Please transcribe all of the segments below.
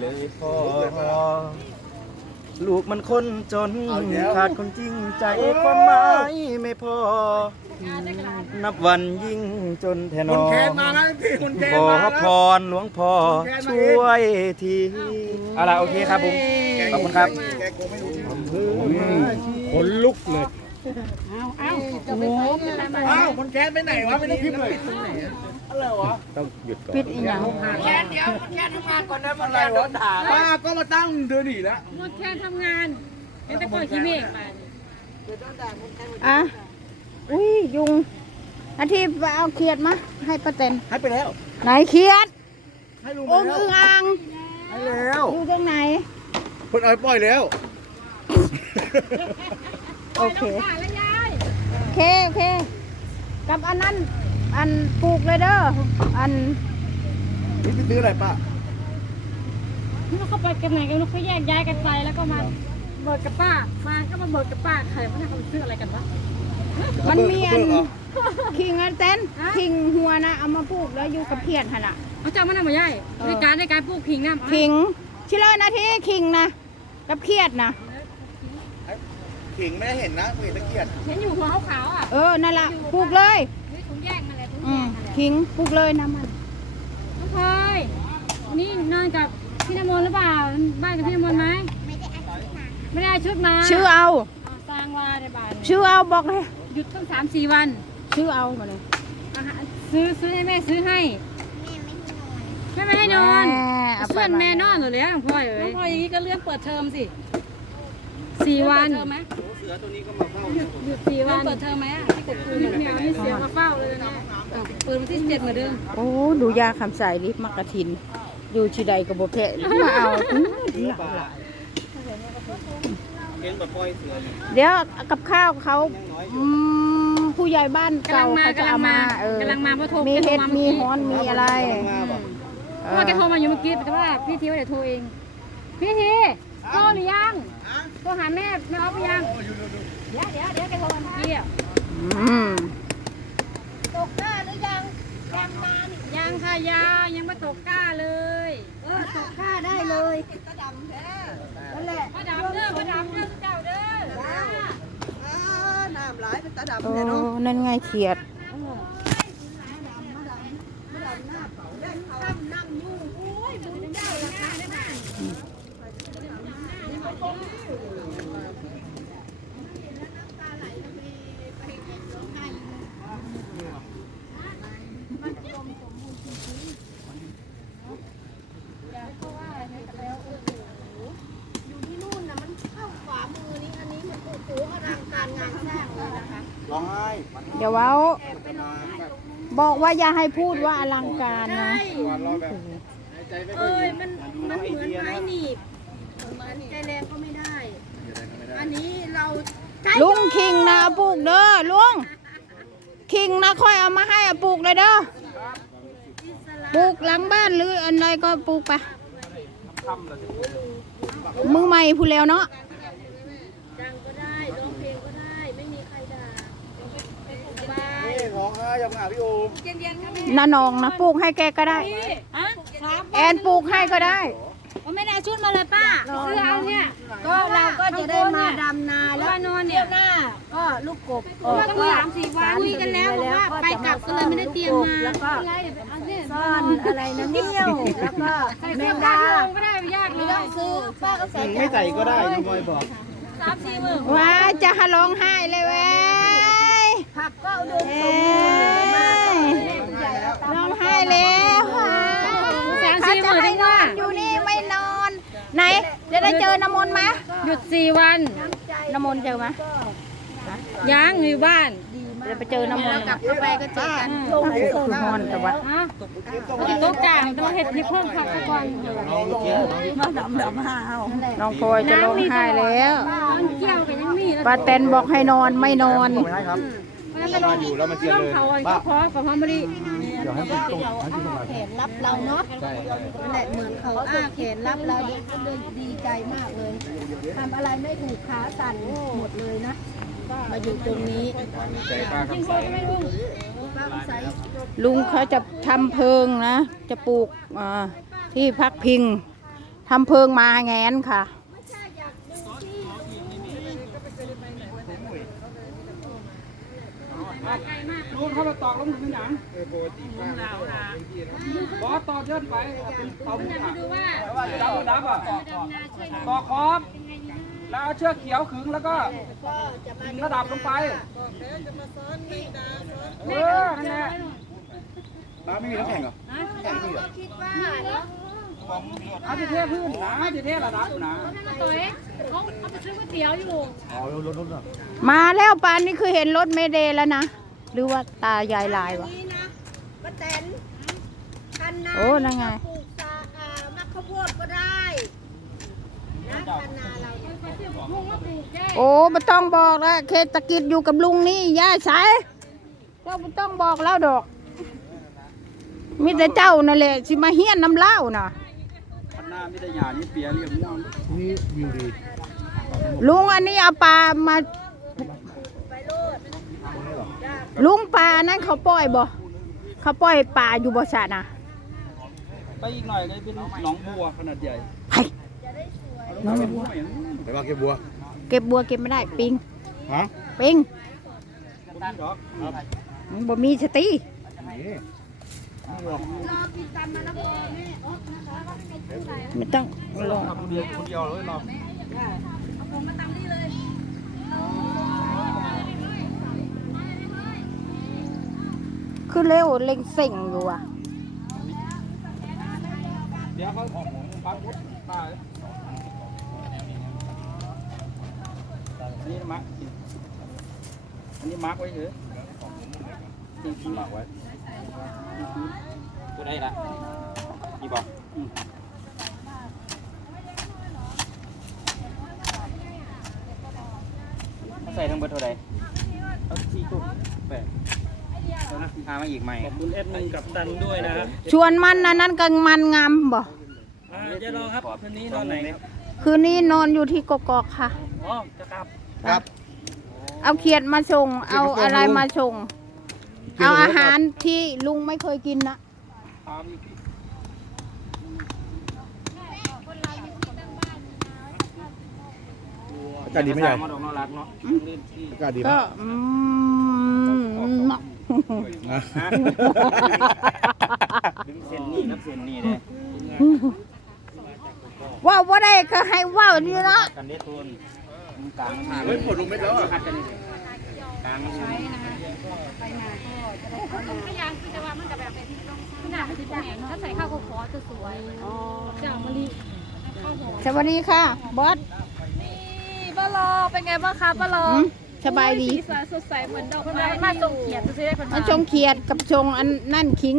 เลยพ่อลูกมันคนจนขาดคนจริงใจความหมายไม่พอ นับวันยิ่งจนแทนคุอณแคนมาแล้วพี่คุณแคนขอมาแล้วพรหลวงพ่อช่วยทีเอาล่ะโอเคครับผมขอบคุณครับแกคงไม่รู้ขนลุกเลย เอ้าโอ้โหอ้าวคุณแคนไปไหนวะไม่ได้คลิปเลยอะไรวะต้องหยุดก่อนปิดอีกอย่างแคนเดี๋ยวคุณแคนทำงานก่อนนะมันอะไรวะป้าก็มาตั้งเดือนหนีแล้วหมดแค่ทำงานเป็นตะกอนขี้เมฆมาอะอุ้ยยุงอาทิตย์ไปเอาเขียดมาให้ป้าเต็นให้ไปแล้วไหนเขียดให้ลุงองไปค์แล้วอึงอ่างให้แล้วอยู่ตรงไหนคนเอาไปปล่อยแล้ว โอเคป่าและยายโอเค โอเค กับอันนั้น อันปลูกเลยเด้อ อันนี่ไปซื้ออะไรป้านี่เขาไปกันไหนกันลูกเขาแยกย้ายกันไปแล้วก็มาเบิกกับป้า มาก็มาเบิกกับป้าใครว่าเขาไปซื้ออะไรกันวะ มันมีอันเบิกเหรอคิงอันเต้นคิงหัวนะเอามาปลูกแล้วอยู่กับเพียรหั่นน่ะเขาจะเอามาทำมาย่ายในการในการปลูกพิงน้ำคิงชิเลอร์นาทีคิงนะ กับเขียดนะ ขิงไม่ได้เห็นนะกูเห็นตะเกียบเห็นอยู่หัวขาวๆอะเออ นั่นละปลูกเลย นี่ถุงแยกมาเลยถุงอืแยมกมาเลยคิงปลูกเลยนะมัน น้องพลอยวันนี้นอนกับพี่น้ำมนต์หรือเปล่า บ้านกับพี่น้ำมนต์ไหมไม่ได้เอาชุดมาชื่อเอา อ๋อสร้างว่าในบ้านชื่อเอาบอกเลย หยุดตั้งสามสี่วันชื่อเอามาเลยอาหารซื้อซื้อให้แม่ซื้อให้แม่ไม่ให้นอนแม่เอาไปเพื่อนแม่นอนหรือแล้วน้องพลอยเอ้ยพออย่างนี้ก็เลื่อนเปิดเทอมสิ สี่วันเทอมไหมหยุดหยุดสี่เลื่วัอนนเปิดเทอมไหมอะที่กดคูณเหนียวนี่เสียงมาเฝ้าเลยนะอะเปิดวันที่เจ็ดเหมือนเดิมโอ้ดูยาคำใส่ลิฟต์มักกะทิน อยู่ชีใดกับโบเพะมาเอาอื้อหลับหลับเลี้ยงแบบปล่อยเสือเดี๋ยวกับข้าวเขาอืมผู้ใหญ่บ้านกำลัเก่างมาเขาจะกำลัเอางมามาเออกำลังมาเพราะโทรมีแกโทเห็รดมามีเมื่อกี้ฮ้อนมีอะไรเพราะว่าแกโทรมาอยู่เมื่อกี้แต่ว่าพี่ทีว่าเดี๋ยวโทรเอง พี่ทีโทรหรือยัง โทรหาแม่แม่ออฟหรือยังเดี๋ยวเดี๋ยวเดี๋ยวแกโทรมาเมื่อกี้อะอืมตกกล้าหรือยังยังมายังค่ะยายังไม่ตกกล้าเลย เออตกกล้าได้เลยตาดำแท้นั่นแหละตาดำเด้อตาดำเด้อเจ้าเด้อโอ้นั่นไงเขียด ร้องไห้ เดี๋ยวเว้าบอกว่าอย่าให้พูดว่าอลังการนะวันรอแบบเอ้ยมันมันเหมือนไม้หนีบมันใจแรงก็ไม่ได้ อันนี้เราลุงคิงนะเอาปลูกเด้อลุงคิงนะค่อยเอามาให้เอาปลูกเลยเด้อปลูกหลังบ้านหรืออะไรก็ปลูกไปมือใหม่พูดแล้วเนาะดังก็ได้ร้องเพลงก็ได้ ไม่มีใครด่าสบาย นี่ ร้องไห้อยังหาพี่โอมน้านองนะปลูกให้แกก็ได้ อะครับแอนปลูกให้ก็ได้ ผมไม่ได้เอาชุดมาเลยป้าซื้อเอาเนี่ยก็เราก็จะได้มาดำนาแล้วนอนเนี่ยก็ลูกกบเพราะว่าต้องสามสี่วันคุยกันแล้วบอกว่าไปกลับก็เลยไม่ได้เตรียมมาแล้วก็อะไรเดี๋ยวไปเอาเนี่ยซ่อนอะไรนะเงี้ยวแล้วก็ใส่แมเสื้องผ้าดาที่ลงก็ได้ไม่ยากเลยซื้อป้าก็ใส่ไม่ใส่ก็ได้น้องบอยบอกสามสี่หมื่นว้าจะหาร้องไห้เลยเว้ยผักก็เอาเดินเอ้ยร้องไห้แล้วว้า สาม เขา สี่ห จะ มื่น ให้ ได้ นอ ว่าน อยู่นี่ไม่นอน ไหน จะได้เจอน้ำมนต์ไหมหยุดสี่วัน น้ำมนต์เจอไหมยังอยู่บ้านจะไปเจอน้ำมนต์กลับเข้าไปก็เจอกันคือนอนแต่ว่าฮะโต๊ะกลางต้องเห็ดที่เพิ่มผักก่อนมาดำดำห้าวน้องพลอยจะร้องไห้แล้วมันเกี่ยวกันยังมีแล้วป้าแตนบอกให้นอนไม่นอนไม่ให้ครับนอนอยู่แล้วมันเกี่ยวเลยเขาก็พอกับพ่อมดีเดี๋ยวให้ผมตรงให้พี่ตรงไหน แขนรับเราเนาะใช่ใช่นั่นแหละเหมือนเขาอ้าแขนรับเราเลยดีใจมากเลยทำอะไรไม่ถูกขาสั่นหมดเลยนะ มาอยู่ตรงนี้ใจป้าคำใสป้าใสลุงเขาจะทำเพิงนะ จะปลูกอ่าที่พักพิงทำเพิงมาแงนค่ะ นู่นเขามาตอกแล้วมึงเป็นหยังบอสตอกเยินไปเป็นเตาหมูอะดูว่าดับดับอะดำนาช่วยตอกคอมแล้วเอาเชือกเขียวขึงแล้วก็ดึงระดับลงไปเออนั่นแหละป้าไม่มีน้ำแข็งเหรอคิดว่าเนาะ เอาจะเทพื้นนะจะเทระดับนะตัวเองเขาเขาไปซื้อก๋วยเตี๋ยวอยู่มาแล้วปานนี้คือเห็นรถเมเดแล้วนะ หรือว่าตายายลายวะนี่นะป้าแตนคันนาโอ้นั่นไงปลูกสาอ่ามักข้าวโพดก็ได้นะคันนาเราเนี่ยไปซื้อลุงโอ้ไม่ต้องบอกแล้วเขตตะกิดอยู่กับลุงนี่ย่าสายเจ้าไม่ต้องบอกแล้วดอกมีแต่เจ้านั่นแหละสิมาเฮี้ยนน้ำเล่าน่ะ ไม่ได้หยานี่เปียเรียบง่วงนี่วิวดีลุงอันนี้เอาปลามาลุงปลานั้นเขาปล่อยบ่เขาปล่อยปลาอยู่บ่สระน่ะไปอีกหน่อยเลยเป็นหนองบัวขนาดใหญ่ไปน้องบัวอย่างไปว่าเก็บบัว เก็บบัวเก็บไม่ได้ปิงฮะปิงบัวดอกมันบ่มีสตินี่ ไม่ต้องลงคนเดียวคนเดียวเลยเราคือเร็วเล็งเส่งอยู่อะ เดี๋ยวเขาปั๊บปุ๊บตายนนี้มาร์กอันนี้มาร์กไว้เฉยตีพื้นมาร์กไว้ ตีพื้นตัวได้ละนี่บอกใส่ทั้งเบอร์เท่าไหร่เอาสี่ตัวแปดพามาอีกใหม่ขอบคุณเอดมินกับตันด้วยนะฮะชวนมันนะนั่นก็มันงามบ่อ่าเจ๊รอครับคืนนี้นอนไหนครับคืนนี้นอนอยู่ที่กกอกค่ะ อ๋อจะกลับ ครับ เอาเขียดมาส่ง เอาอะไรมาส่ง เอาอาหารที่ลุงไม่เคยกินนะตามอากาศดีไหมใหญ่มาดอกน่ารักเนาะเล่นที่อากาศดีไหมก็อืมเนาะดึงเส้นนี่นับเส้นนี่เลยว่าว่าได้ก็ให้ว่าวนี่เนาะกันเด้ทุนกลางเฮ้ยผลลงเม็ดแล้วอะกลาง พยายามที่จะว่ามันกับแบบขนาดมันจะแข็งถ้าใส่ข้าวโพดจะสวยจากมะลิข้าวหอมสวัสดีค่ะ บอสป้าลอเป็นไงบ้างคะป้าลอหืมสบายดีสีสันสดใสเหมือนดอกไม้มาส่งเขียนซื้อได้คนอันชงเขียดกับชงอันนั่นขิง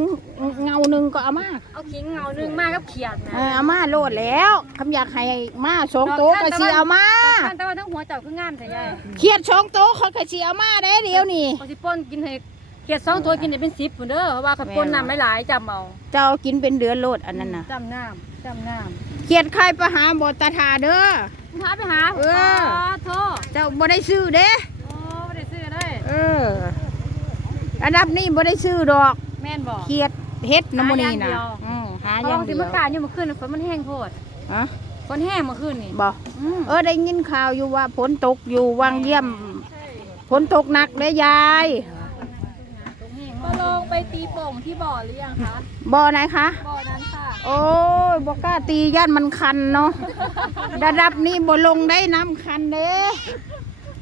เงาหนึ่งก็เอามาเอาขิงเงานึงมากับเขียดเอนะอเอามาโลดแล้วคำอยากให้มาสองโต๊ะก็สิเอามาแต่ว่าทั้งหัวเจ้าคืองามแต่ใหญ่เขียดสองโต๊ะเขาก็สิเอามาได้เดียวนี่เขาสิป้นกินให้ เขียดสองตัวกินได้เป็นสิบพุ่นเด้อเพราะว่าเขาป้นน้ำหลายๆจำเอาเจ้ากินเป็นเดือนโลดอันนั้นน่ะจำน้ำจำน้เขียดใครไปหาบตาทาเด้อำพาไปหาเออโทษเจ้าบ่ได้ซื้อเด้โอ้ไม่ได้ซื้อเลยเอออันดับนี้บ่ได้ซื้อดอกแม่นบอกเขียดเฮ็ดน้ำมันนี่หาอย่างเดีนะยวอืมหาเพอย่างราะเดีที่ยวเมื่อการอยู่เมื่อคืนฝนมันแห้งโพดฮะฝนแห้งเมื่อคืนนี่บ่อืมเออได้ยินข่าวอยู่ว่าฝนตกอยู่วังเยี่ยมฝนตกหนักเลยยายก็ลองไป ตีโป่งที่บ่อหรือยังคะบ่อไหนคะ บ่อนั้นค่ะโอ้ยบ่กล้าตีย่านมันคันเนาะระดับนี้บ่ลงได้น้ำคันเด้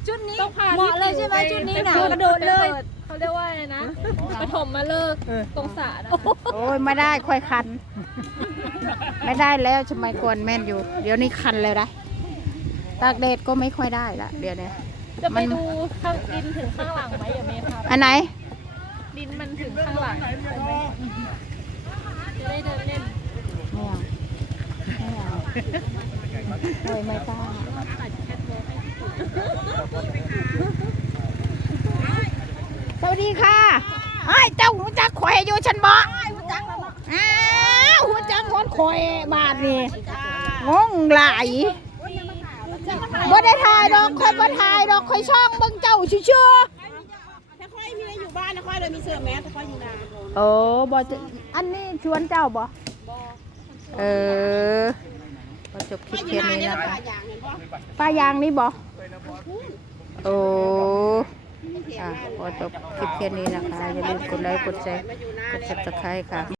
จุดนี้เหมาะเลยใช่ไหมจุดนี้หนาวกระโดดเลยเขาเรียกว่าอะไรนะปฐมมาเลิกตรงสระนะโอ้ยไม่ได้ค่อยคัน ไม่ได้แล้วสมัยก่อนแม่นอยู่ เดี๋ยวนี้คันเลยได้ตากแดดก็ไม่ค่อยได้ละเดี๋ยวนี้จะไปดูข้างดินถึงข้างหลังไหมอย่าเมย์พาไปอันไหน ดินมันถึงข้างหลังจะได้เดินเล่นไม่เอาไม่เอาโอ้ยไม่กล้าสวัสดีค่ะไอ้เจ้าหูจักข่อยอยู่ฉันบอกอ้าวหูจักคนข่อยบาทนี่งงหลายบ่ได้ถ่ายดอกข่อยบ่ถ่ายดอกข่อยช่องเบิ่งเจ้าชื่อ ถ้าค่อยพี่ได้อยู่บ้า นนะค่อยเลยมีเสื้อแมสถ้าค่อยอยู่นาๆโอ้บ่จะอันนี้ชวนเจ้าบ่เออจบคลิปเพียงนี้นะคะป้ายางนี่บอโอ้ค่ะขอจบคลิปเพียงนี้นะคะอย่าลืมกดไลค์กดแชร์กดซับสไครต์ค่ะ